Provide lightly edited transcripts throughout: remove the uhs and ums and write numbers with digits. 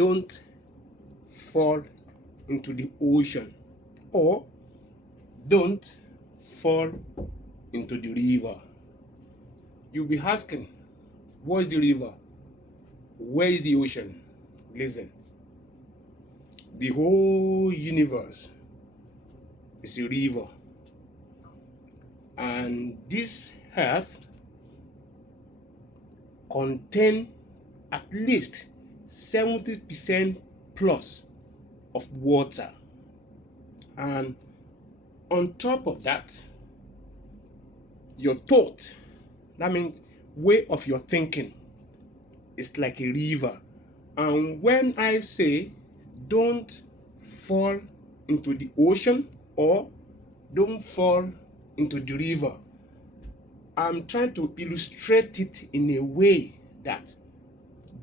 don't fall into the ocean, or don't fall into the river. You'll be asking, what's the river? Where is the ocean? Listen, the whole universe is a river, and this earth contains at least 70% plus of water. And on top of that, your thought, that means way of your thinking, is like a river. And when I say don't fall into the ocean or don't fall into the river, I'm trying to illustrate it in a way that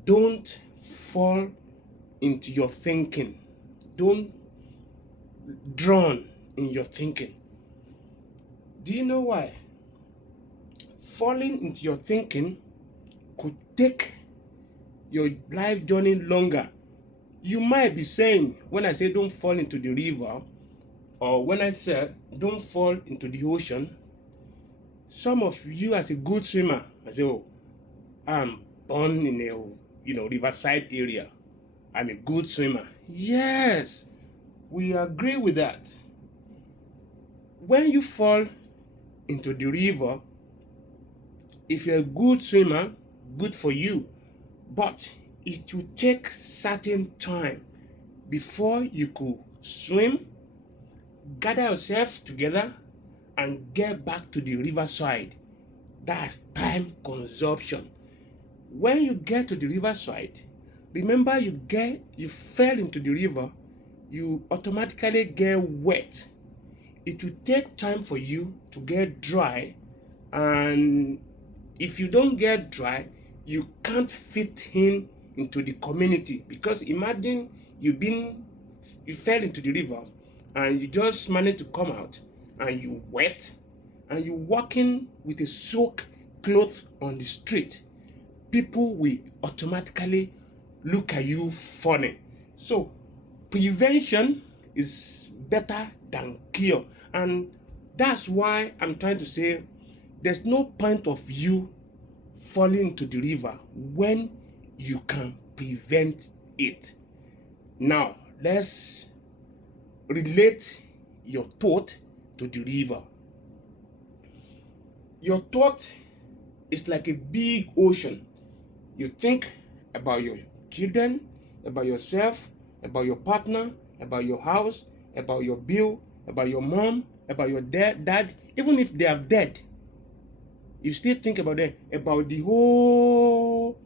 don't fall into your thinking. Don't drown in your thinking. Do you know why? Falling into your thinking could take your life journey longer. You might be saying, when I say don't fall into the river, or when I say don't fall into the ocean, some of you as a good swimmer, I say, oh, I'm born in a riverside area. I'm a good swimmer. Yes, we agree with that. When you fall into the river, if you're a good swimmer, good for you. But it will take certain time before you could swim, gather yourself together, and get back to the riverside. That's time consumption. When you get to the riverside, remember you fell into the river, you automatically get wet. It will take time for you to get dry, and if you don't get dry, you can't fit into the community. Because imagine you fell into the river and you just managed to come out and you wet and you walking with a soaked cloth on the street. People will automatically look at you funny. So prevention is better than cure, and that's why I'm trying to say there's no point of you falling into the river when you can prevent it. Now, let's relate your thought to the river. Your thought is like a big ocean. You think about your children, about yourself, about your partner, about your house, about your bill, about your mom, about your dad, even if they are dead. You still think about them, about the whole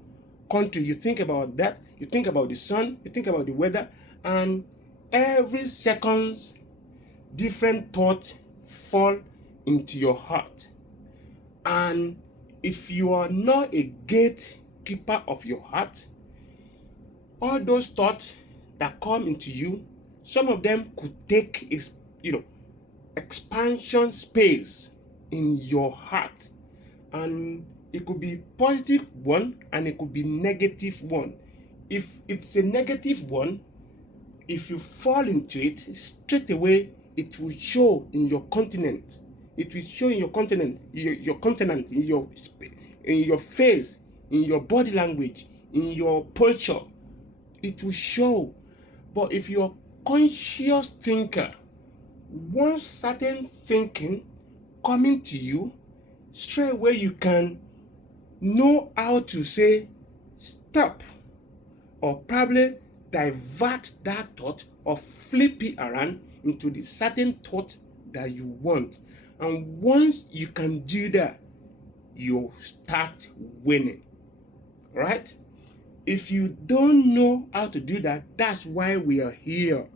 country. You think about that. You think about the sun. You think about the weather. And every second, different thoughts fall into your heart. And if you are not a gatekeeper of your heart, all those thoughts that come into you, some of them could take expansion space in your heart. And it could be positive one and it could be negative one. If it's a negative one, if you fall into it, straight away it will show in your continent. It will show in your continent, in your face, in your body language, in your posture. It will show. But if you're a conscious thinker, one certain thinking coming to you, straight away you can know how to say stop, or probably divert that thought or flip it around into the certain thought that you want. And once you can do that, you'll start winning. Right? If you don't know how to do that, that's why we are here.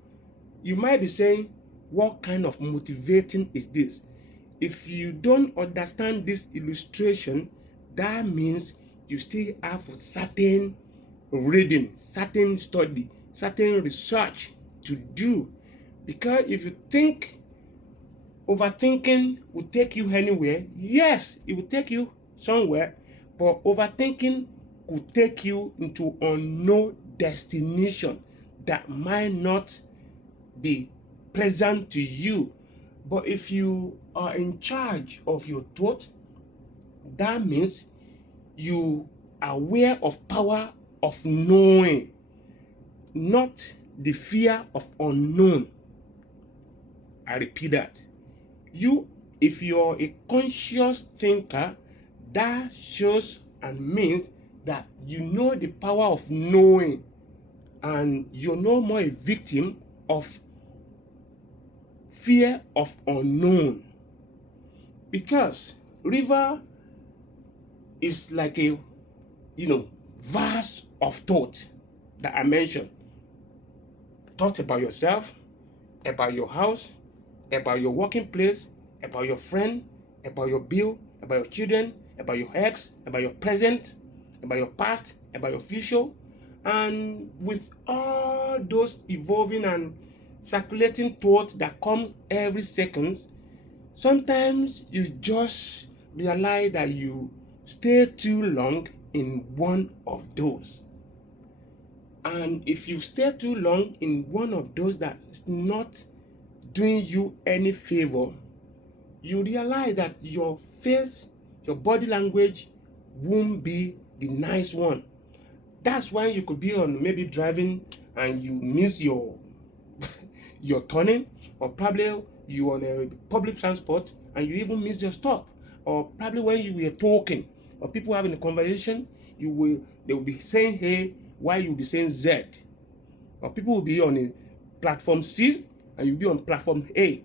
You might be saying, what kind of motivating is this? If you don't understand this illustration, that means you still have certain reading, certain study, certain research to do. Because if you think overthinking will take you anywhere, yes, it will take you somewhere, but overthinking could take you into unknown destination that might not be pleasant to you. But if you are in charge of your thought, that means you are aware of power of knowing, not the fear of unknown. I repeat that. If you're a conscious thinker, that shows and means that you know the power of knowing, and you're no more a victim of fear of unknown. Because river is like a vase of thought that I mentioned. Thought about yourself, about your house, about your working place, about your friend, about your bill, about your children, about your ex, about your present, about your past, about your future. And with all those evolving and circulating thoughts that comes every second, sometimes you just realize that you stay too long in one of those. And if you stay too long in one of those that's not doing you any favor, you realize that your face, your body language won't be the nice one. That's why you could be on maybe driving and you miss your your turning, or probably you on a public transport and you even miss your stop, or probably when you were talking or people having a conversation, they will be saying hey while you'll be saying Z, or people will be on a platform C and you'll be on platform A.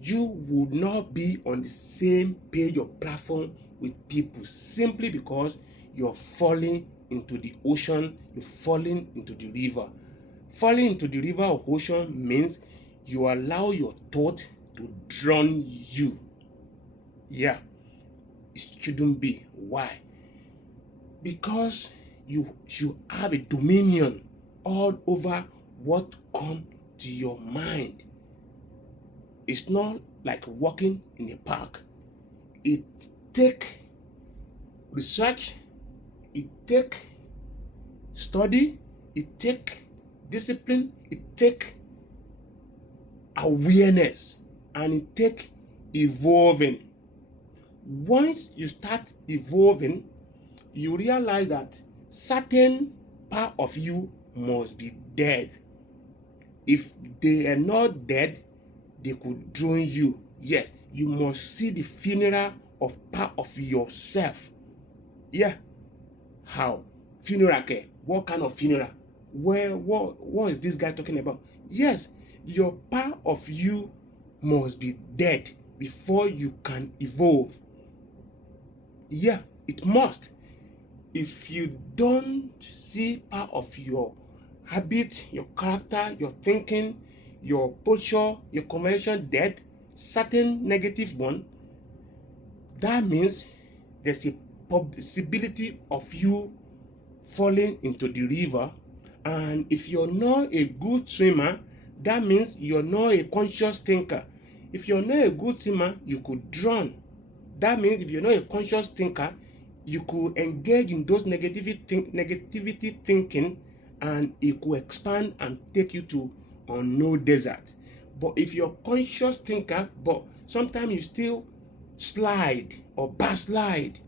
You will not be on the same page or platform with people simply because you're falling into the ocean, you're falling into the river. Falling into the river or ocean means you allow your thought to drown you. Yeah, it shouldn't be. Why? Because you have a dominion all over what comes to your mind. It's not like walking in a park. It takes research, it takes study, it takes discipline, it takes awareness, and it takes evolving. Once you start evolving, you realize that certain part of you must be dead. If they are not dead, they could drown you. Yes, you must see the funeral of part of yourself. Yeah. How? Funeral care. What kind of funeral? What is this guy talking about? Yes, your part of you must be dead before you can evolve. Yeah, it must. If you don't see part of your habit, your character, your thinking, your posture, your convention dead, certain negative one, that means there's a possibility of you falling into the river. And if you're not a good swimmer, that means you're not a conscious thinker. If you're not a good swimmer, you could drown. That means if you're not a conscious thinker, you could engage in those negativity thinking, and it could expand and take you to unknown desert. But if you're a conscious thinker, but sometimes you still slide or backslide,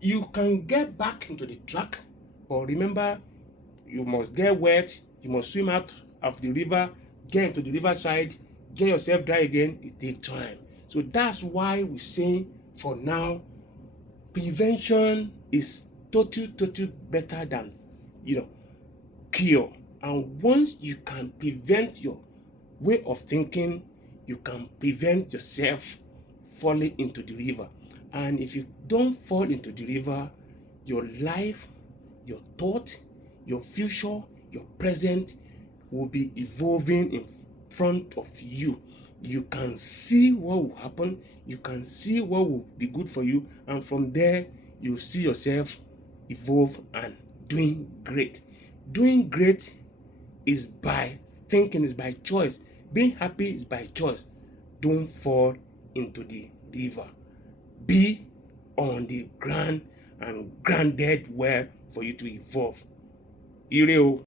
you can get back into the track. But remember, you must get wet, you must swim out of the river, get into the riverside, get yourself dry again. It takes time. So that's why we say for now, prevention is totally better than cure. And once you can prevent your way of thinking, you can prevent yourself falling into the river. And if you don't fall into the river, your life, your thought, your future, your present will be evolving in front of you. You can see what will happen, you can see what will be good for you, and from there you see yourself evolve and doing great. Doing great is by thinking, is by choice. Being happy is by choice. Don't fall into the river. Be on the ground and grounded well for you to evolve. ire o.